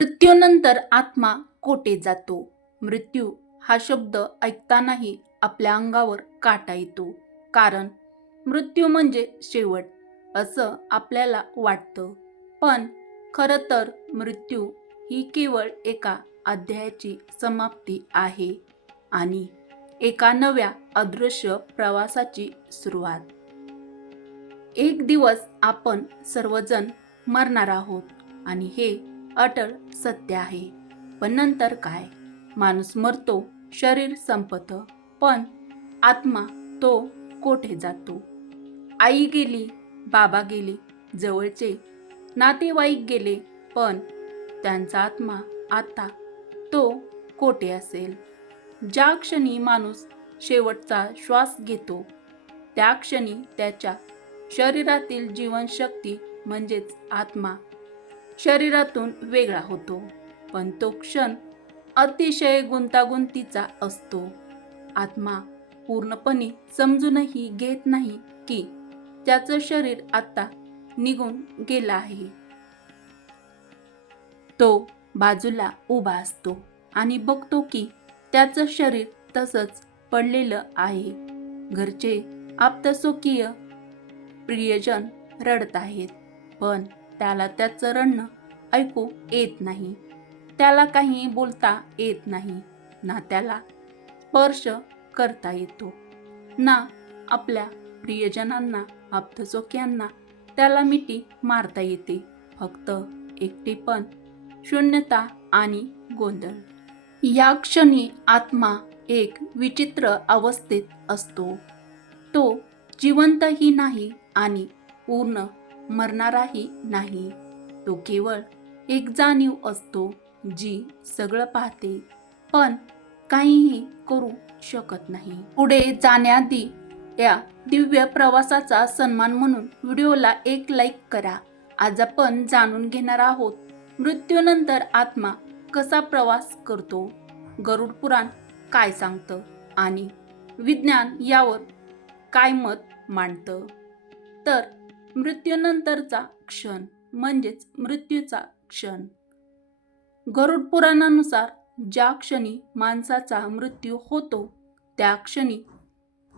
मृत्यूनंतर आत्मा कोठे जातो? मृत्यू हा शब्द ऐकतानाही आपल्या अंगावर काटा येतो. कारण मृत्यू म्हणजे शेवट असं आपल्याला वाटतं. पण खरं तर मृत्यू ही केवळ एका अध्यायाची समाप्ती आहे आणि एका नव्या अदृश्य प्रवासाची सुरुवात. एक दिवस आपण सर्वजण मरणार आहोत आणि हे अटळ सत्य आहे. पण नंतर काय? माणूस मरतो शरीर संपतं पण आत्मा तो कोठे जातो? आई गेली बाबा गेले जवळचे नातेवाईक गेले पण त्यांचा आत्मा आता तो कोठे असेल? ज्या क्षणी माणूस शेवटचा श्वास घेतो त्या क्षणी त्याच्या शरीरातील जीवनशक्ती म्हणजेच आत्मा शरीरातून वेगळा होतो. पण तो क्षण अतिशय गुंतागुंतीचा असतो. आत्मा पूर्णपणे समजूनही घेत नाही की त्याचं शरीर आता निघून गेलं आहे. तो बाजूला उभा असतो आणि बघतो की त्याचं शरीर तसंच पडलेलं आहे. घरचे आप्तसोकीय प्रियजन रडत आहेत. पण त्याला त्याचं रडणं ऐकू येत नाही. त्याला काही बोलता येत नाही. ना त्याला स्पर्श करता येतो. ना आपल्या प्रियजनांना आप्तचोक्यांना त्याला मिठी मारता येते. फक्त एकटेपण शून्यता आणि गोंधळ. या क्षणी आत्मा एक विचित्र अवस्थेत असतो. तो जिवंतही नाही आणि पूर्ण मरणाराही नाही. तो केवळ एक जाणीव असतो जी सगळं पाहते पण काहीही करू शकत नाही. पुढे जाण्याआधी या दिव्य प्रवासाचा सन्मान म्हणून व्हिडिओला एक लाईक करा. आज आपण जाणून घेणार आहोत मृत्यूनंतर आत्मा कसा प्रवास करतो गरुड पुराण काय सांगतं आणि विज्ञान यावर काय मत मांडतं. तर मृत्यूनंतरचा क्षण म्हणजेच मृत्यूचा क्षण. गरुड पुराणानुसार ज्या क्षणी माणसाचा मृत्यू होतो त्या क्षणी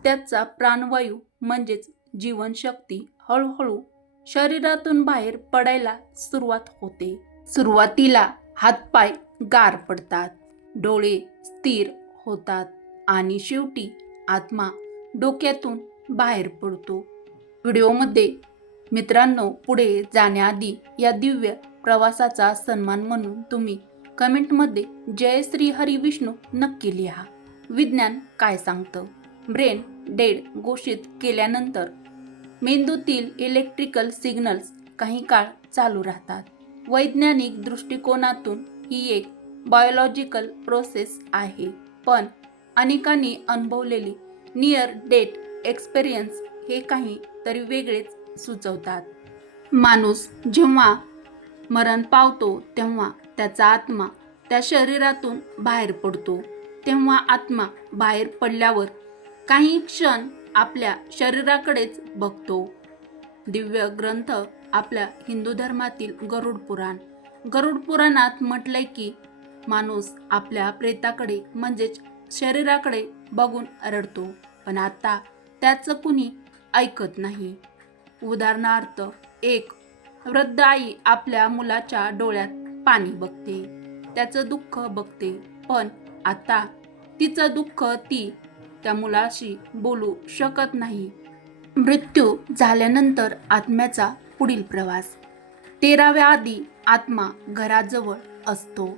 त्याचा प्राणवायू म्हणजेच जीवनशक्ती हळूहळू शरीरातून बाहेर पडायला सुरुवात होते. सुरुवातीला हातपाय गार पडतात डोळे स्थिर होतात आणि शेवटी आत्मा डोक्यातून बाहेर पडतो. व्हिडिओमध्ये मित्रांनो पुढे जाण्याआधी या दिव्य प्रवासाचा सन्मान म्हणून तुम्ही कमेंटमध्ये जय श्री हरी विष्णू नक्की लिहा. विज्ञान काय सांगतं? ब्रेन डेड घोषित केल्यानंतर मेंदूतील इलेक्ट्रिकल सिग्नल्स काही काळ चालू राहतात. वैज्ञानिक दृष्टिकोनातून ही एक बायोलॉजिकल प्रोसेस आहे. पण अनेकांनी अनुभवलेली नियर डेट एक्सपिरियन्स हे काही तरी वेगळेच सुचवतात. माणूस जेव्हा मरण पावतो तेव्हा त्याचा आत्मा त्या शरीरातून बाहेर पडतो. तेव्हा आत्मा बाहेर पडल्यावर काही क्षण आपल्या शरीराकडेच बघतो. दिव्य ग्रंथ आपल्या हिंदू धर्मातील गरुड पुराण. गरुड पुराणात म्हटलंय की माणूस आपल्या प्रेताकडे म्हणजेच शरीराकडे बघून रडतो. पण आता त्याचं कुणी ऐकत नाही. उदाहरणार्थ एक वृद्ध आई आपल्या मुलाच्या डोळ्यात पाणी बघते. त्याचं दुःख बघते. पण आता तिचं दुःख ती त्या मुलाशी बोलू शकत नाही. मृत्यू झाल्यानंतर आत्म्याचा पुढील प्रवास. तेराव्या आधी आत्मा घराजवळ असतो.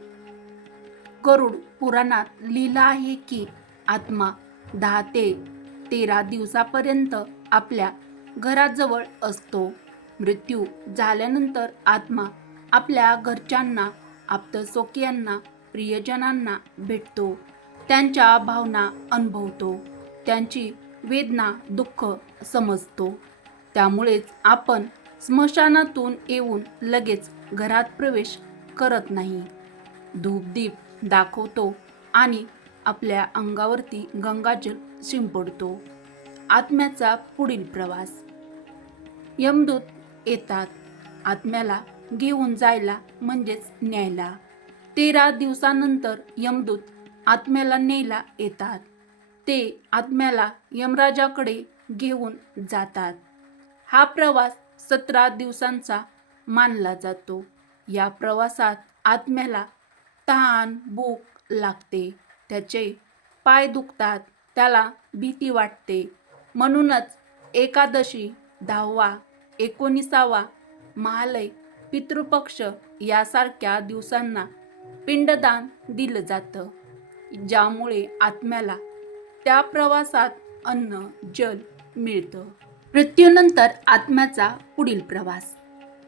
गरुड पुराणात लिहिलं आहे की आत्मा दहा ते तेरा दिवसापर्यंत आपल्या घराजवळ असतो. मृत्यू झाल्यानंतर आत्मा आपल्या घरच्यांना आप्तसोकियांना प्रियजनांना भेटतो. त्यांच्या भावना अनुभवतो. त्यांची वेदना दुःख समजतो. त्यामुळेच आपण स्मशानातून येऊन लगेच घरात प्रवेश करत नाही. धूपदीप दाखवतो आणि आपल्या अंगावरती गंगाजल शिंपडतो. आत्म्याचा पुढील प्रवास. यमदूत येतात. आत्म्याला घेऊन जायला म्हणजेच न्यायला. तेरा दिवसानंतर यमदूत आत्म्याला न्यायला येतात. ते आत्म्याला यमराजाकडे घेऊन जातात. हा प्रवास सतरा दिवसांचा मानला जातो. या प्रवासात आत्म्याला तहान भूक लागते. त्याचे पाय दुखतात. त्याला भीती वाटते. म्हणूनच एकादशी दहावा एकोणीसावा महालय पितृपक्ष यासारख्या दिवसांना पिंडदान दिलं जातं ज्यामुळे आत्म्याला त्या प्रवासात अन्न जल मिळतं. मृत्यूनंतर आत्म्याचा पुढील प्रवास.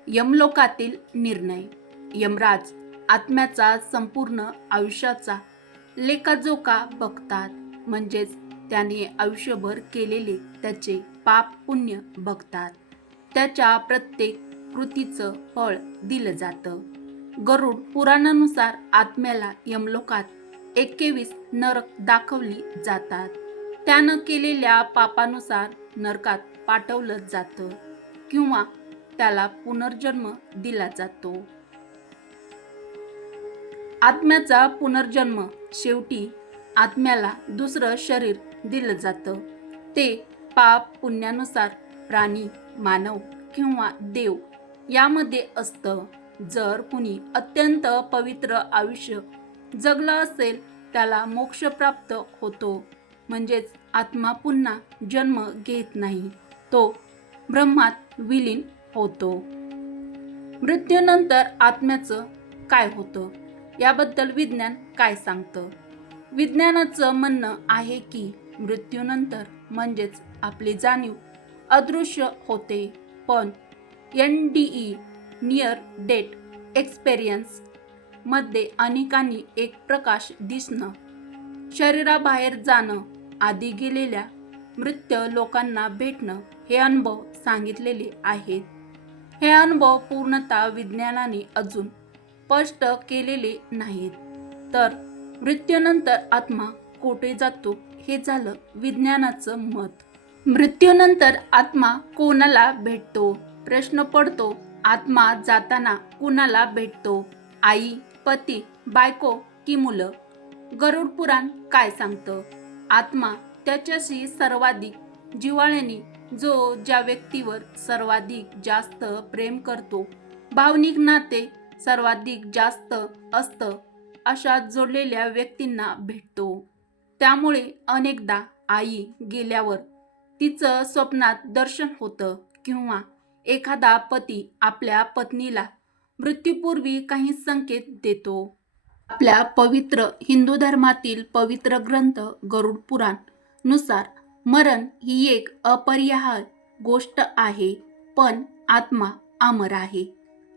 यमलोकातील निर्णय. यमराज आत्म्याचा संपूर्ण आयुष्याचा लेखाजोखा बघतात म्हणजेच त्याने आयुष्यभर केलेले त्याचे पाप पुण्य बघतात. त्याच्या प्रत्येक कृतीचं फळ दिलं जातं. गरुड पुराणानुसार आत्म्याला यमलोकात एक्केवीस नरक दाखवली जातात. त्यानं केलेल्या पापानुसार नरकात पाठवलं जातं किंवा त्याला पुनर्जन्म दिला जातो. आत्म्याचा पुनर्जन्म शेवटी आत्म्याला दुसरं शरीर दिलं जातं. ते पाप पुण्यानुसार प्राणी मानव किंवा देव यामध्ये असतं. जर कुणी अत्यंत पवित्र आयुष्य जगलं असेल त्याला मोक्ष प्राप्त होतो. म्हणजेच आत्मा पुन्हा जन्म घेत नाही. तो ब्रह्मात विलीन होतो. मृत्यूनंतर आत्म्याचं काय होतं? याबद्दल विज्ञान काय सांगतं? विज्ञानाचं म्हणणं आहे की मृत्यूनंतर म्हणजेच आपली जाणीव अदृश्य होते. पण N D E near death एक्सपेरियन्समध्ये अनेकांनी एक प्रकाश दिसणं शरीराबाहेर जाणं आधी गेलेल्या मृत लोकांना भेटणं हे अनुभव सांगितलेले आहेत. हे अनुभव पूर्णतः विज्ञानाने अजून स्पष्ट केलेले नाहीत. तर मृत्यूनंतर आत्मा कोठे जातो हे झालं विज्ञानाचं मत. मृत्यूनंतर आत्मा कोणाला भेटतो? प्रश्न पडतो आत्मा जाताना कुणाला भेटतो? आई पती बायको की मुलं? गरुड पुराण काय सांगतं? आत्मा त्याच्याशी सर्वाधिक जिवाळ्याने जो ज्या व्यक्तीवर सर्वाधिक जास्त प्रेम करतो भावनिक नाते सर्वाधिक जास्त असतं अशा जोडलेल्या व्यक्तींना भेटतो. त्यामुळे अनेकदा आई गेल्यावर तिचं स्वप्नात दर्शन होतं किंवा एखादा पती आपल्या पत्नीला मृत्यूपूर्वी काही संकेत देतो. आपल्या पवित्र हिंदू धर्मातील पवित्र ग्रंथ गरुड पुराणनुसार मरण ही एक अपरिहार्य गोष्ट आहे पण आत्मा अमर आहे.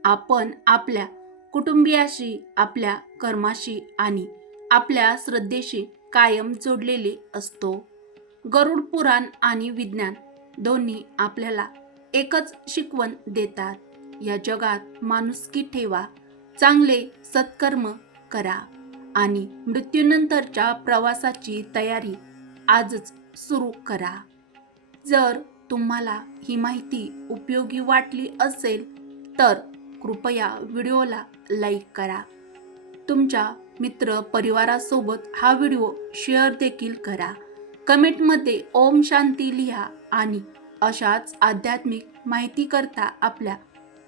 आपण आपल्या कुटुंबियाशी आपल्या कर्माशी आणि आपल्या श्रद्धेशी कायम जोडलेले असतो. गरुड पुराण आणि विज्ञान दोन्ही आपल्याला एकच शिकवण देतात. या जगात माणुसकी ठेवा चांगले सत्कर्म करा आणि मृत्यूनंतरच्या प्रवासाची तयारी आजच सुरू करा. जर तुम्हाला ही माहिती उपयोगी वाटली असेल तर कृपया व्हिडिओला लाईक करा. तुमच्या मित्र परिवारासोबत हा व्हिडिओ शेअर देखील करा. कमेंटमध्ये ओम शांती लिहा आणि अशाच आध्यात्मिक माहिती करता आपल्या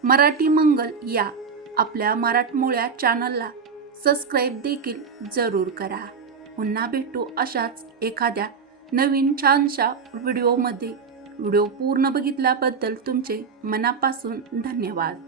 मराठी मंगल या आपल्या मराठमोळ्या चॅनलला सबस्क्राईब देखील जरूर करा. पुन्हा भेटू अशाच एखाद्या नवीन छानशा व्हिडिओमध्ये. व्हिडिओ पूर्ण बघितल्याबद्दल तुमचे मनापासून धन्यवाद.